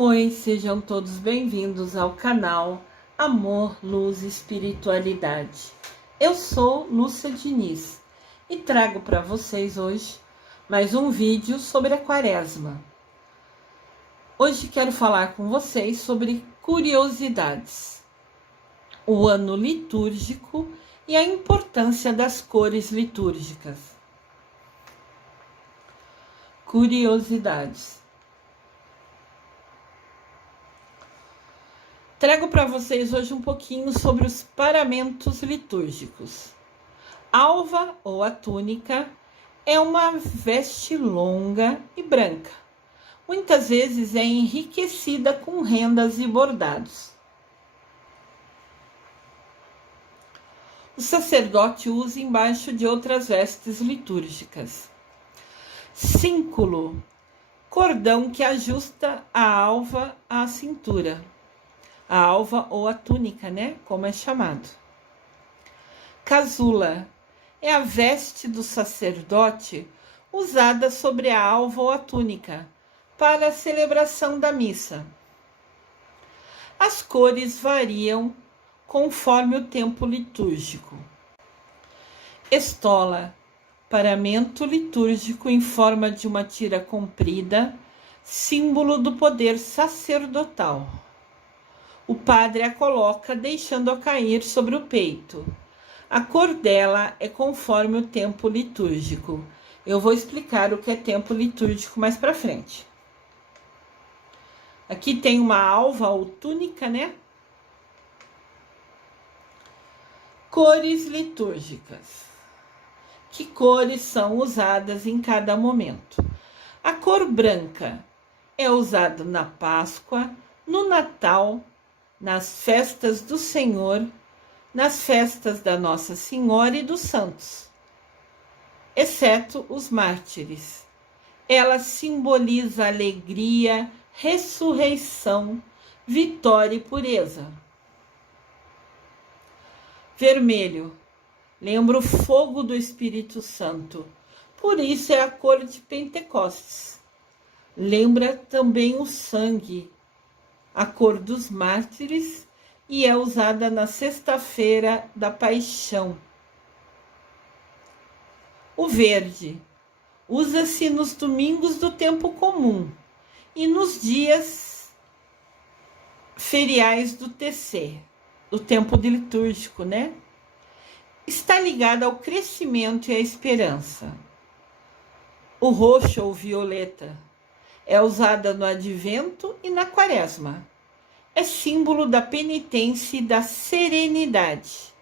Oi, sejam todos bem-vindos ao canal Amor, Luz e Espiritualidade. Eu sou Lúcia Diniz e trago para vocês hoje mais um vídeo sobre a Quaresma. Hoje quero falar com vocês sobre curiosidades, o ano litúrgico e a importância das cores litúrgicas. Curiosidades. Trago para vocês hoje um pouquinho sobre os paramentos litúrgicos. Alva ou a túnica é uma veste longa e branca. Muitas vezes é enriquecida com rendas e bordados. O sacerdote usa embaixo de outras vestes litúrgicas. Cínculo, cordão que ajusta a alva à cintura. A alva ou a túnica, né? Como é chamado. Casula é a veste do sacerdote usada sobre a alva ou a túnica para a celebração da missa. As cores variam conforme o tempo litúrgico. Estola, paramento litúrgico em forma de uma tira comprida, símbolo do poder sacerdotal. O padre a coloca deixando-a cair sobre o peito. A cor dela é conforme o tempo litúrgico. Eu vou explicar o que é tempo litúrgico mais para frente. Aqui tem uma alva ou túnica, né? Cores litúrgicas. Que cores são usadas em cada momento? A cor branca é usada na Páscoa, no Natal, nas festas do Senhor, nas festas da Nossa Senhora e dos Santos, exceto os mártires. Ela simboliza alegria, ressurreição, vitória e pureza. Vermelho lembra o fogo do Espírito Santo, por isso é a cor de Pentecostes. Lembra também o sangue, a cor dos mártires, e é usada na sexta-feira da Paixão. O verde usa-se nos domingos do tempo comum e nos dias feriais do TC, do tempo litúrgico, né? Está ligado ao crescimento e à esperança. O roxo ou violeta é usada no Advento e na Quaresma. É símbolo da penitência e da serenidade.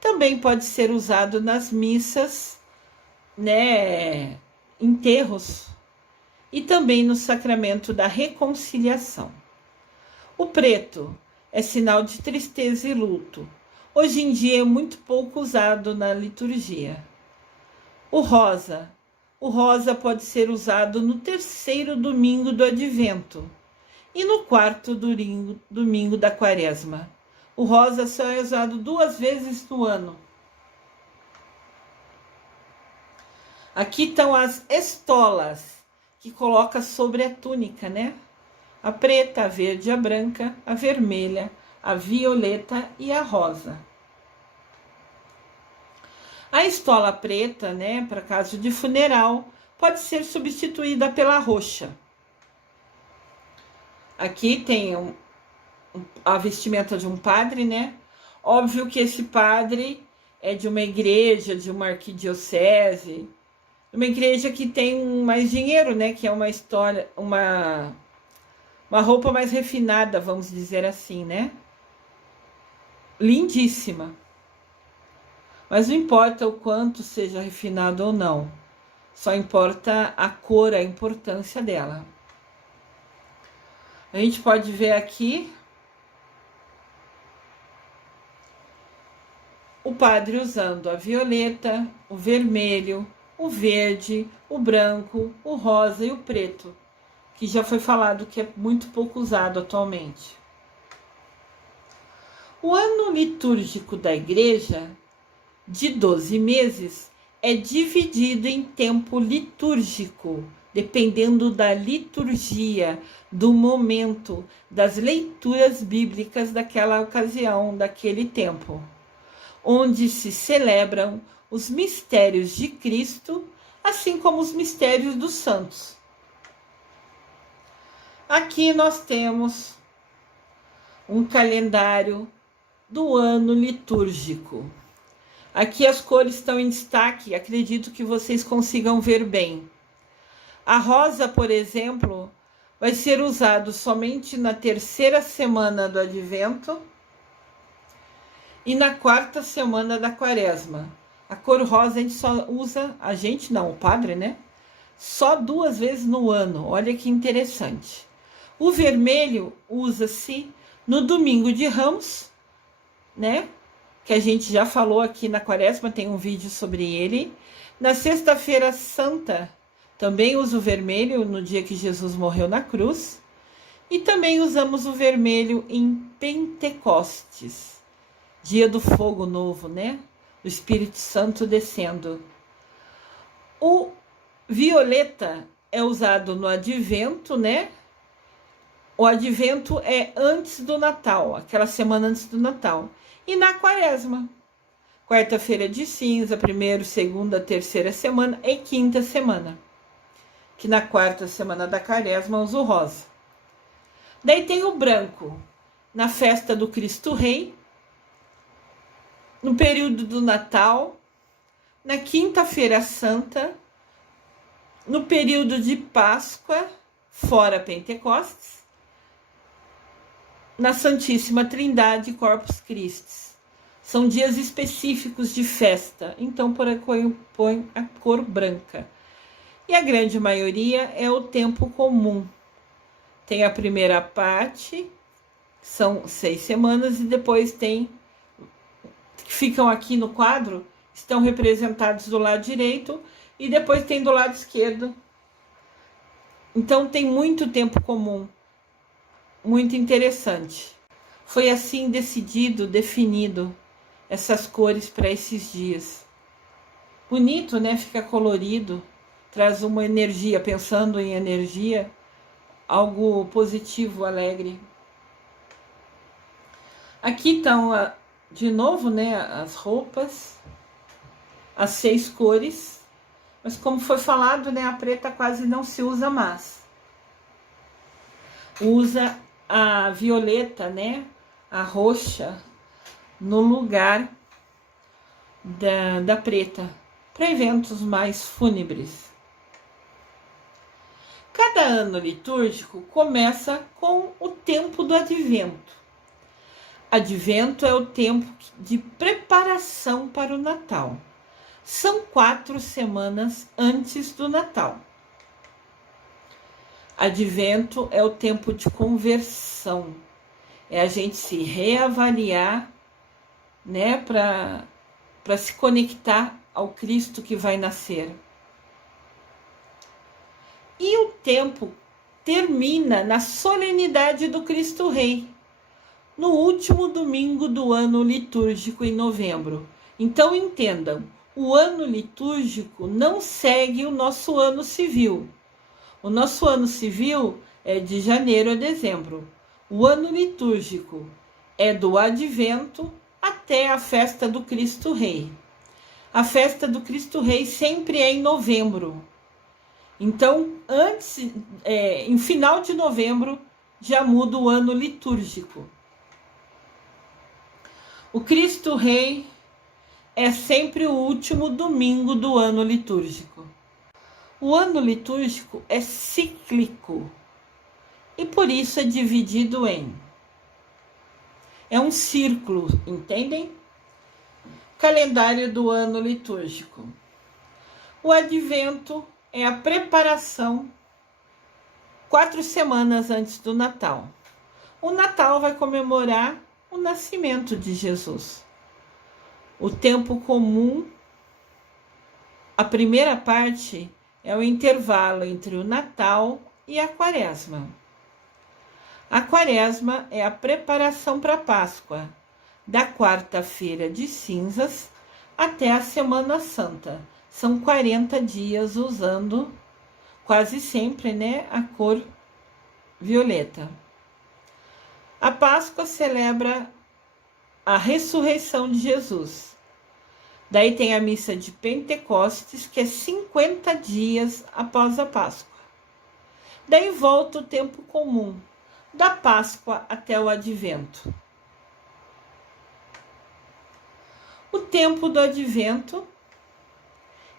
Também pode ser usado nas missas, né, enterros, e também no sacramento da reconciliação. O preto é sinal de tristeza e luto. Hoje em dia é muito pouco usado na liturgia. O rosa pode ser usado no terceiro domingo do Advento e no quarto domingo da Quaresma. O rosa só é usado 2 vezes no ano. Aqui estão as estolas, que coloca sobre a túnica, né? A preta, a verde, a branca, a vermelha, a violeta e a rosa. A estola preta, né, para caso de funeral, pode ser substituída pela roxa. Aqui tem a vestimenta de um padre, né? Óbvio que esse padre é de uma igreja, de uma arquidiocese, uma igreja que tem mais dinheiro, né? Que é uma história, uma roupa mais refinada, vamos dizer assim, né? Lindíssima. Mas não importa o quanto seja refinado ou não. Só importa a cor, a importância dela. A gente pode ver aqui o padre usando a violeta, o vermelho, o verde, o branco, o rosa e o preto, que já foi falado que é muito pouco usado atualmente. O ano litúrgico da igreja, de 12 meses, é dividido em tempo litúrgico, dependendo da liturgia, do momento, das leituras bíblicas daquela ocasião, daquele tempo, onde se celebram os mistérios de Cristo, assim como os mistérios dos santos. Aqui nós temos um calendário do ano litúrgico. Aqui as cores estão em destaque, acredito que vocês consigam ver bem. A rosa, por exemplo, vai ser usado somente na terceira semana do Advento e na quarta semana da Quaresma. A cor rosa a gente só usa, a gente não, o padre, né? Só 2 vezes no ano, olha que interessante. O vermelho usa-se no domingo de Ramos, né? Que a gente já falou aqui na Quaresma, tem um vídeo sobre ele. Na sexta-feira santa, também uso o vermelho no dia que Jesus morreu na cruz. E também usamos o vermelho em Pentecostes, dia do fogo novo, né? Do Espírito Santo descendo. O violeta é usado no Advento, né? O Advento é antes do Natal, aquela semana antes do Natal. E na Quaresma, quarta-feira de cinza, primeira, segunda, terceira semana e quinta semana. Que na quarta semana da Quaresma uso rosa. Daí tem o branco, na festa do Cristo Rei, no período do Natal, na quinta-feira santa, no período de Páscoa, fora Pentecostes, na Santíssima Trindade e Corpus Christi. São dias específicos de festa, então põe a cor branca. E a grande maioria é o tempo comum. Tem a primeira parte, são 6 semanas, e depois tem, que ficam aqui no quadro, estão representados do lado direito, e depois tem do lado esquerdo. Então tem muito tempo comum. Muito interessante. Foi assim decidido, definido essas cores para esses dias. Bonito, né? Fica colorido, traz uma energia, pensando em energia, algo positivo, alegre. Aqui estão, de novo, né, as roupas, as 6 cores, mas como foi falado, né, a preta quase não se usa mais. Usa a violeta, né, a roxa, no lugar da preta, para eventos mais fúnebres. Cada ano litúrgico começa com o tempo do Advento. Advento é o tempo de preparação para o Natal. São 4 semanas antes do Natal. Advento é o tempo de conversão, é a gente se reavaliar, né, para se conectar ao Cristo que vai nascer. E o tempo termina na solenidade do Cristo Rei, no último domingo do ano litúrgico em novembro. Então entendam, o ano litúrgico não segue o nosso ano civil. O nosso ano civil é de janeiro a dezembro. O ano litúrgico é do Advento até a festa do Cristo Rei. A festa do Cristo Rei sempre é em novembro. Então, em final de novembro, já muda o ano litúrgico. O Cristo Rei é sempre o último domingo do ano litúrgico. O ano litúrgico é cíclico e por isso é dividido em... É um círculo, entendem? Calendário do ano litúrgico. O Advento é a preparação 4 semanas antes do Natal. O Natal vai comemorar o nascimento de Jesus. O tempo comum, a primeira parte, é o intervalo entre o Natal e a Quaresma. A Quaresma é a preparação para a Páscoa, da quarta-feira de cinzas até a Semana Santa, São 40 dias usando quase sempre, né, a cor violeta. A Páscoa celebra a ressurreição de Jesus. Daí tem a missa de Pentecostes, que é 50 dias após a Páscoa. Daí volta o tempo comum, da Páscoa até o Advento. O tempo do Advento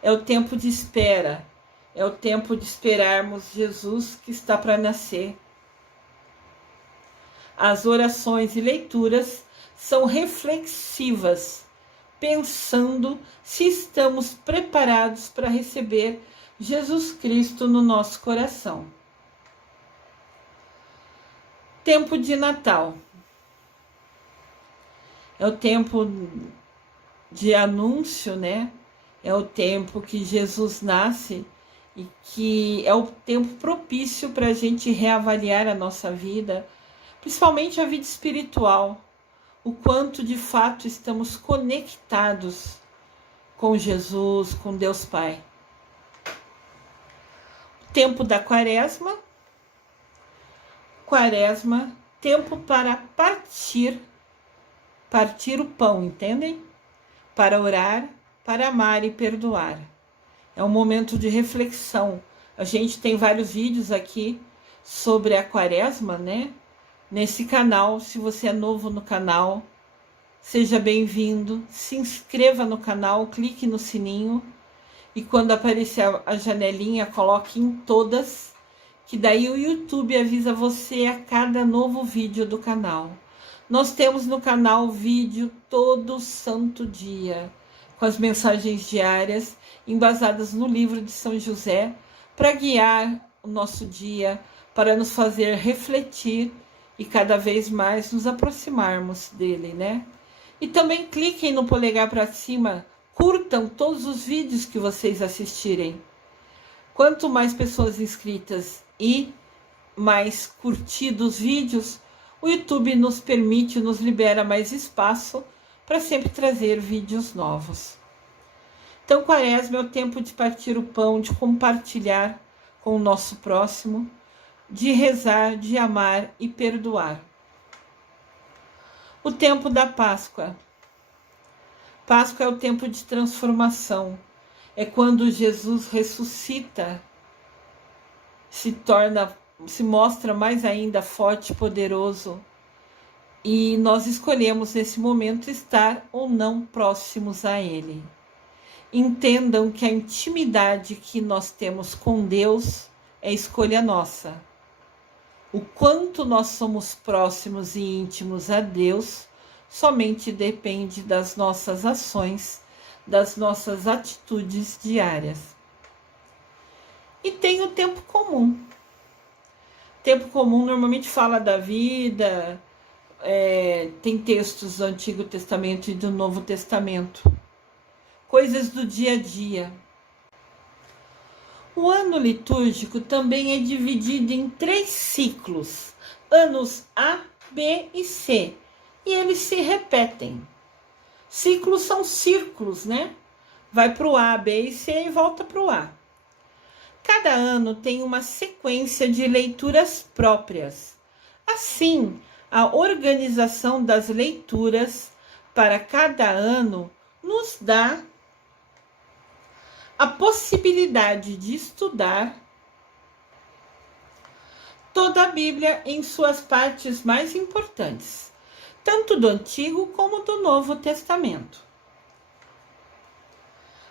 é o tempo de espera, é o tempo de esperarmos Jesus que está para nascer. As orações e leituras são reflexivas, pensando se estamos preparados para receber Jesus Cristo no nosso coração. Tempo de Natal. É o tempo de anúncio, né? É o tempo que Jesus nasce e que é o tempo propício para a gente reavaliar a nossa vida, principalmente a vida espiritual, o quanto de fato estamos conectados com Jesus, com Deus Pai. O tempo da Quaresma. Quaresma, tempo para partir o pão, entendem? Para orar, para amar e perdoar. É um momento de reflexão. A gente tem vários vídeos aqui sobre a Quaresma, né? Nesse canal, se você é novo no canal, seja bem-vindo, se inscreva no canal, clique no sininho e quando aparecer a janelinha, coloque em todas, que daí o YouTube avisa você a cada novo vídeo do canal. Nós temos no canal vídeo todo santo dia, com as mensagens diárias, embasadas no livro de São José, para guiar o nosso dia, para nos fazer refletir e cada vez mais nos aproximarmos dele, né? E também cliquem no polegar para cima, curtam todos os vídeos que vocês assistirem. Quanto mais pessoas inscritas e mais curtidos vídeos, o YouTube nos permite, nos libera mais espaço para sempre trazer vídeos novos. Então, Quaresma é o tempo de partir o pão, de compartilhar com o nosso próximo, de rezar, de amar e perdoar. O tempo da Páscoa. Páscoa é o tempo de transformação. É quando Jesus ressuscita, se mostra mais ainda forte e poderoso. E nós escolhemos nesse momento estar ou não próximos a Ele. Entendam que a intimidade que nós temos com Deus é escolha nossa. O quanto nós somos próximos e íntimos a Deus somente depende das nossas ações, das nossas atitudes diárias. E tem o tempo comum. Tempo comum normalmente fala da vida, tem textos do Antigo Testamento e do Novo Testamento. Coisas do dia a dia. O ano litúrgico também é dividido em 3 ciclos, anos A, B e C, e eles se repetem. Ciclos são círculos, né? Vai para o A, B e C e volta para o A. Cada ano tem uma sequência de leituras próprias. Assim, a organização das leituras para cada ano nos dá a possibilidade de estudar toda a Bíblia em suas partes mais importantes, tanto do Antigo como do Novo Testamento.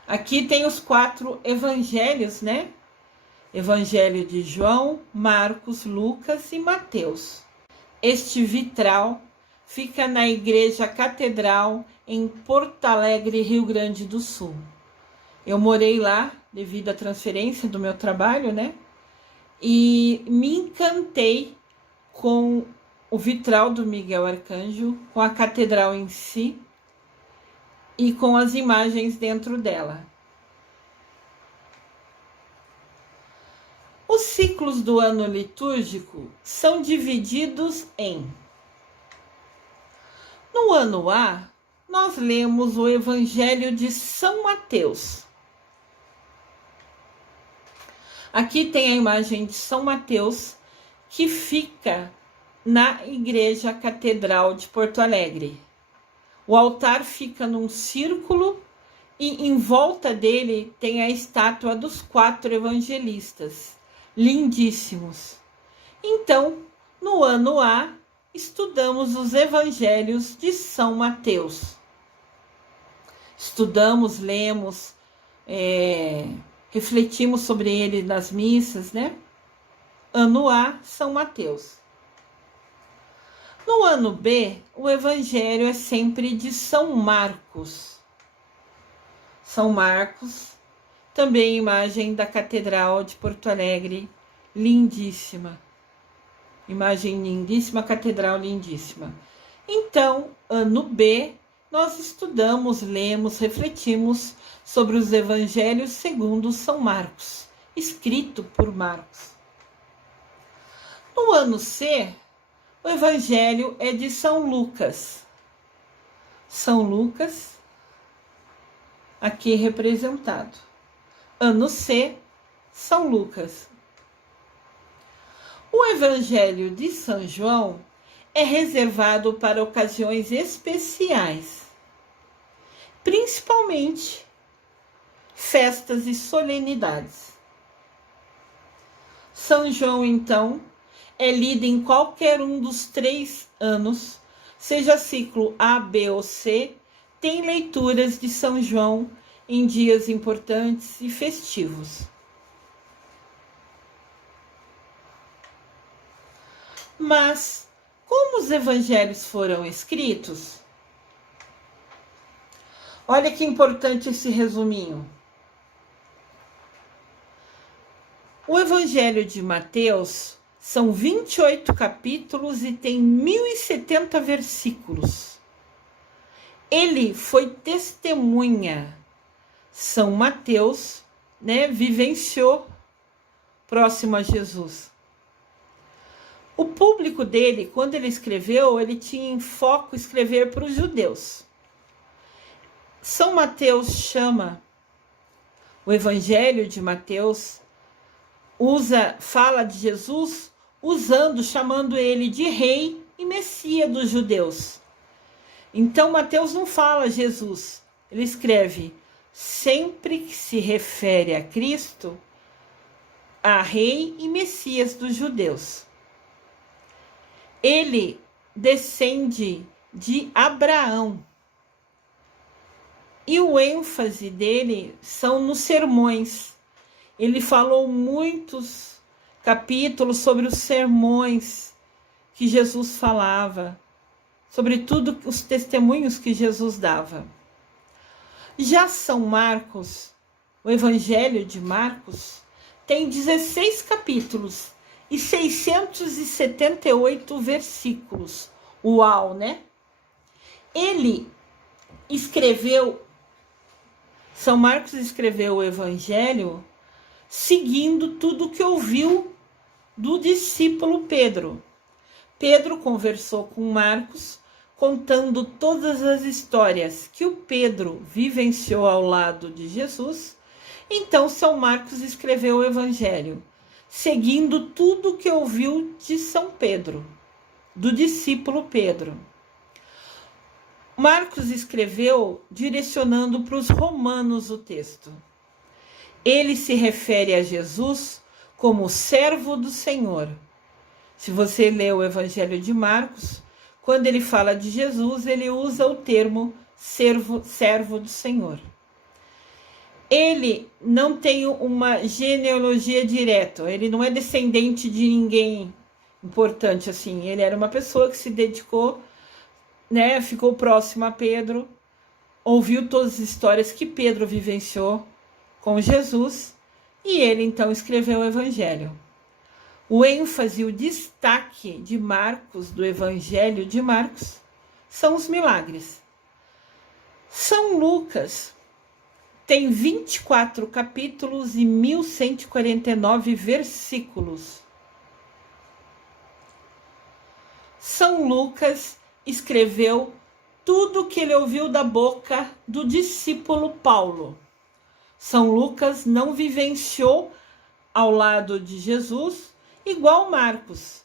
Aqui tem os 4 evangelhos, né? Evangelho de João, Marcos, Lucas e Mateus. Este vitral fica na Igreja Catedral em Porto Alegre, Rio Grande do Sul. Eu morei lá devido à transferência do meu trabalho, né? E me encantei com o vitral do Miguel Arcanjo, com a catedral em si e com as imagens dentro dela. Os ciclos do ano litúrgico são divididos em... No ano A, nós lemos o Evangelho de São Mateus. Aqui tem a imagem de São Mateus, que fica na Igreja Catedral de Porto Alegre. O altar fica num círculo e em volta dele tem a estátua dos 4 evangelistas, lindíssimos. Então, no ano A, estudamos os evangelhos de São Mateus. Estudamos, lemos, refletimos sobre ele nas missas, né? Ano A, São Mateus. No ano B, o evangelho é sempre de São Marcos. São Marcos, também imagem da Catedral de Porto Alegre, lindíssima. Imagem lindíssima, catedral lindíssima. Então, ano B, nós estudamos, lemos, refletimos sobre os evangelhos segundo São Marcos, escrito por Marcos. No ano C, o evangelho é de São Lucas. São Lucas, aqui representado. Ano C, São Lucas. O evangelho de São João é reservado para ocasiões especiais, principalmente festas e solenidades. São João, então, é lido em qualquer um dos 3 anos, seja ciclo A, B ou C, tem leituras de São João em dias importantes e festivos. Mas, como os evangelhos foram escritos? Olha que importante esse resuminho. O evangelho de Mateus são 28 capítulos e tem 1070 versículos. Ele foi testemunha. São Mateus, né, vivenciou próximo a Jesus. O público dele, quando ele escreveu, ele tinha em foco escrever para os judeus. São Mateus chama o Evangelho de Mateus, fala de Jesus chamando ele de rei e Messias dos judeus. Então Mateus não fala Jesus, ele escreve sempre que se refere a Cristo, a rei e Messias dos judeus. Ele descende de Abraão. E o ênfase dele são nos sermões. Ele falou muitos capítulos sobre os sermões que Jesus falava, sobre tudo os testemunhos que Jesus dava. Já São Marcos, o Evangelho de Marcos, tem 16 capítulos e 678 versículos. Uau, né? São Marcos escreveu o Evangelho seguindo tudo que ouviu do discípulo Pedro. Pedro conversou com Marcos, contando todas as histórias que o Pedro vivenciou ao lado de Jesus. Então, São Marcos escreveu o Evangelho, seguindo tudo que ouviu de São Pedro, do discípulo Pedro. Marcos escreveu direcionando para os romanos o texto. Ele se refere a Jesus como servo do Senhor. Se você lê o Evangelho de Marcos, quando ele fala de Jesus, ele usa o termo servo do Senhor. Ele não tem uma genealogia direta, ele não é descendente de ninguém importante assim. Ele era uma pessoa que se dedicou, né, ficou próximo a Pedro, ouviu todas as histórias que Pedro vivenciou com Jesus e ele então escreveu o Evangelho. O ênfase, o destaque de Marcos, do Evangelho de Marcos, são os milagres. São Lucas tem 24 capítulos e 1149 versículos. São Lucas escreveu tudo o que ele ouviu da boca do discípulo Paulo. São Lucas não vivenciou ao lado de Jesus, igual Marcos.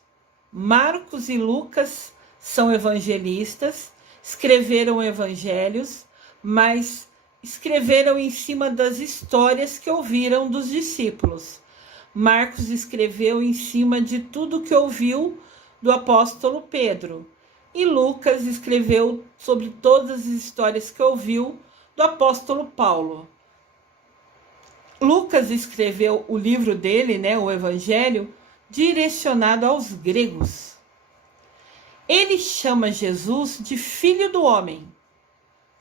Marcos e Lucas são evangelistas, escreveram evangelhos, mas escreveram em cima das histórias que ouviram dos discípulos. Marcos escreveu em cima de tudo que ouviu do apóstolo Pedro. E Lucas escreveu sobre todas as histórias que ouviu do apóstolo Paulo. Lucas escreveu o livro dele, o Evangelho, direcionado aos gregos. Ele chama Jesus de Filho do Homem.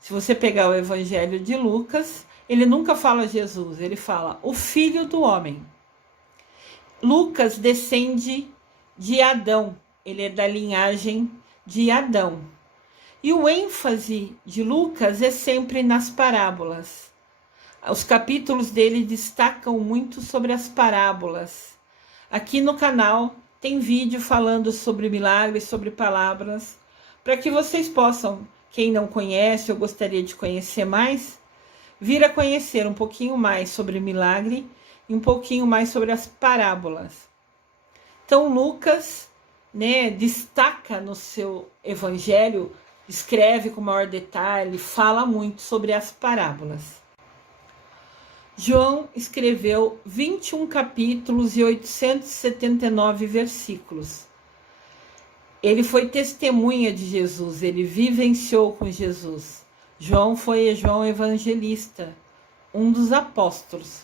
Se você pegar o Evangelho de Lucas, ele nunca fala Jesus, ele fala o Filho do Homem. Lucas descende de Adão, ele é da linhagem de Adão. E o ênfase de Lucas é sempre nas parábolas. Os capítulos dele destacam muito sobre as parábolas. Aqui no canal tem vídeo falando sobre milagres, sobre palavras, para que vocês possam, quem não conhece ou gostaria de conhecer mais, vir a conhecer um pouquinho mais sobre milagre e um pouquinho mais sobre as parábolas. Então Lucas, destaca no seu evangelho, escreve com maior detalhe, fala muito sobre as parábolas. João escreveu 21 capítulos e 879 versículos. Ele foi testemunha de Jesus, ele vivenciou com Jesus. João evangelista, um dos apóstolos.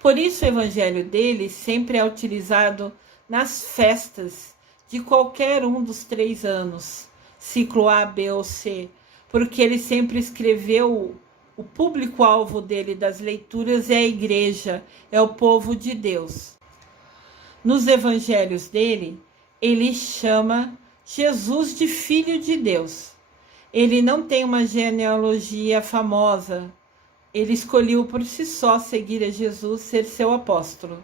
Por isso o evangelho dele sempre é utilizado nas festas de qualquer um dos 3 anos, ciclo A, B ou C, porque ele sempre escreveu, o público-alvo dele das leituras é a igreja, é o povo de Deus. Nos evangelhos dele, ele chama Jesus de Filho de Deus. Ele não tem uma genealogia famosa, ele escolheu por si só seguir a Jesus, ser seu apóstolo.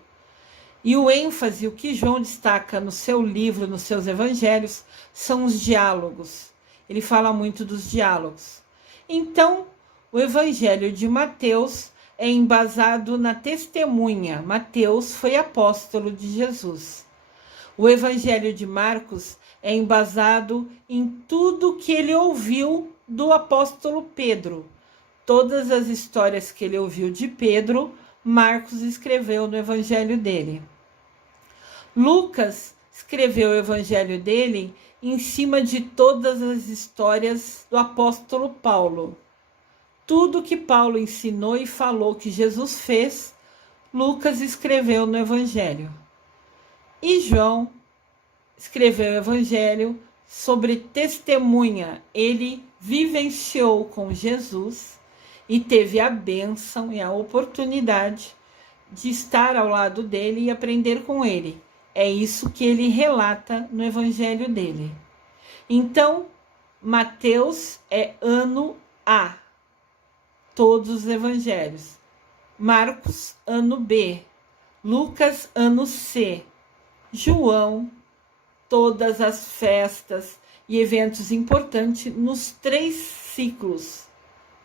E o ênfase, o que João destaca no seu livro, nos seus evangelhos, são os diálogos. Ele fala muito dos diálogos. Então, o evangelho de Mateus é embasado na testemunha. Mateus foi apóstolo de Jesus. O evangelho de Marcos é embasado em tudo que ele ouviu do apóstolo Pedro. Todas as histórias que ele ouviu de Pedro, Marcos escreveu no evangelho dele. Lucas escreveu o evangelho dele em cima de todas as histórias do apóstolo Paulo. Tudo que Paulo ensinou e falou que Jesus fez, Lucas escreveu no evangelho. E João escreveu o evangelho sobre testemunha. Ele vivenciou com Jesus e teve a bênção e a oportunidade de estar ao lado dele e aprender com ele. É isso que ele relata no evangelho dele. Então, Mateus é ano A, todos os evangelhos. Marcos, ano B. Lucas, ano C. João, todas as festas e eventos importantes nos 3 ciclos.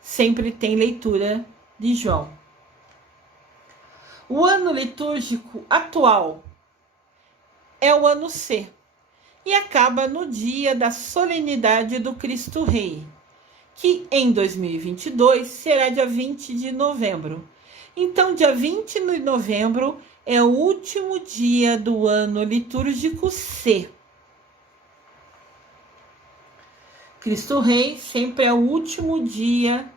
Sempre tem leitura de João. O ano litúrgico atual é o ano C e acaba no dia da solenidade do Cristo Rei, que em 2022 será dia 20 de novembro. Então, dia 20 de novembro é o último dia do ano litúrgico C. Cristo Rei sempre é o último dia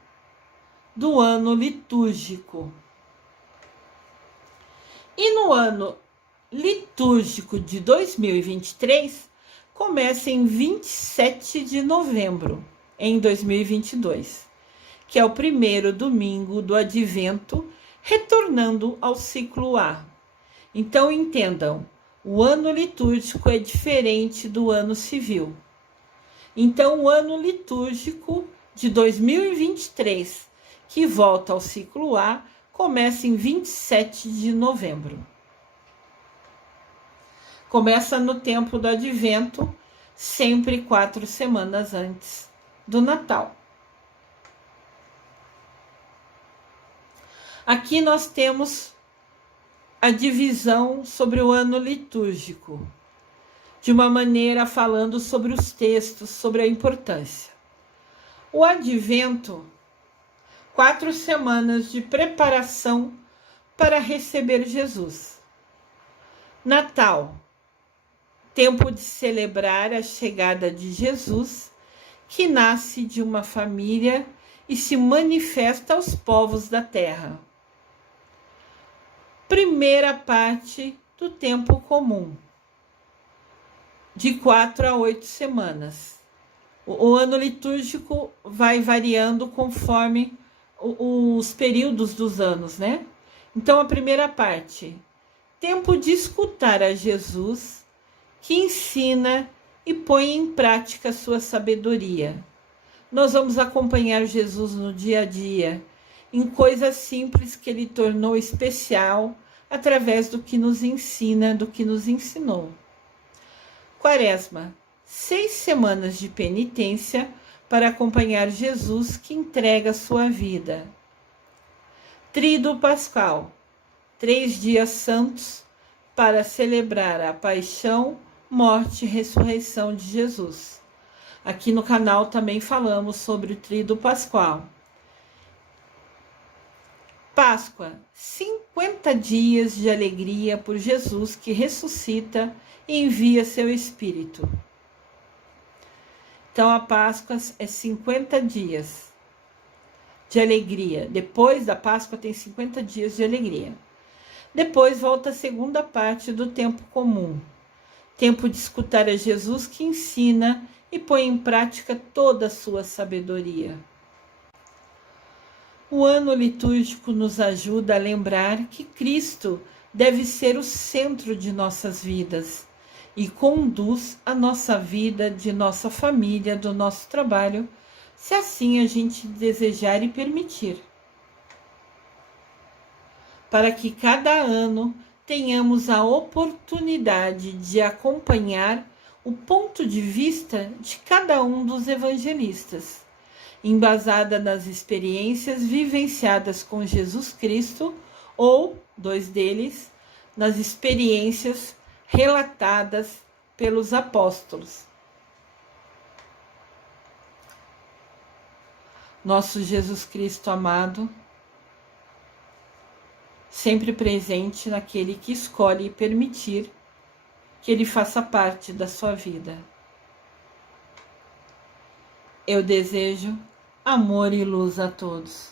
do ano litúrgico. E no ano litúrgico de 2023, começa em 27 de novembro, em 2022, que é o primeiro domingo do Advento, retornando ao ciclo A. Então, entendam, o ano litúrgico é diferente do ano civil. Então, o ano litúrgico de 2023, que volta ao ciclo A, começa em 27 de novembro. Começa no tempo do Advento, sempre 4 semanas antes do Natal. Aqui nós temos a divisão sobre o ano litúrgico, de uma maneira falando sobre os textos, sobre a importância. O Advento, 4 semanas de preparação para receber Jesus. Natal, tempo de celebrar a chegada de Jesus, que nasce de uma família e se manifesta aos povos da terra. Primeira parte do tempo comum, de 4 a 8 semanas. O ano litúrgico vai variando conforme os períodos dos anos, né? Então, a primeira parte, tempo de escutar a Jesus, que ensina e põe em prática a sua sabedoria. Nós vamos acompanhar Jesus no dia a dia, em coisas simples que ele tornou especial, através do que nos ensina, do que nos ensinou. Quaresma, 6 semanas de penitência para acompanhar Jesus que entrega sua vida. Tríduo Pascal, 3 dias santos para celebrar a paixão, morte e ressurreição de Jesus. Aqui no canal também falamos sobre o Tríduo Pascal. Páscoa, 50 dias de alegria por Jesus que ressuscita e envia seu Espírito. Então, a Páscoa é 50 dias de alegria. Depois da Páscoa tem 50 dias de alegria. Depois volta a segunda parte do tempo comum. Tempo de escutar a Jesus que ensina e põe em prática toda a sua sabedoria. O ano litúrgico nos ajuda a lembrar que Cristo deve ser o centro de nossas vidas e conduz a nossa vida, de nossa família, do nosso trabalho, se assim a gente desejar e permitir. Para que cada ano tenhamos a oportunidade de acompanhar o ponto de vista de cada um dos evangelistas, embasada nas experiências vivenciadas com Jesus Cristo, ou, 2 deles, nas experiências relatadas pelos apóstolos. Nosso Jesus Cristo amado, sempre presente naquele que escolhe permitir que ele faça parte da sua vida. Eu desejo amor e luz a todos.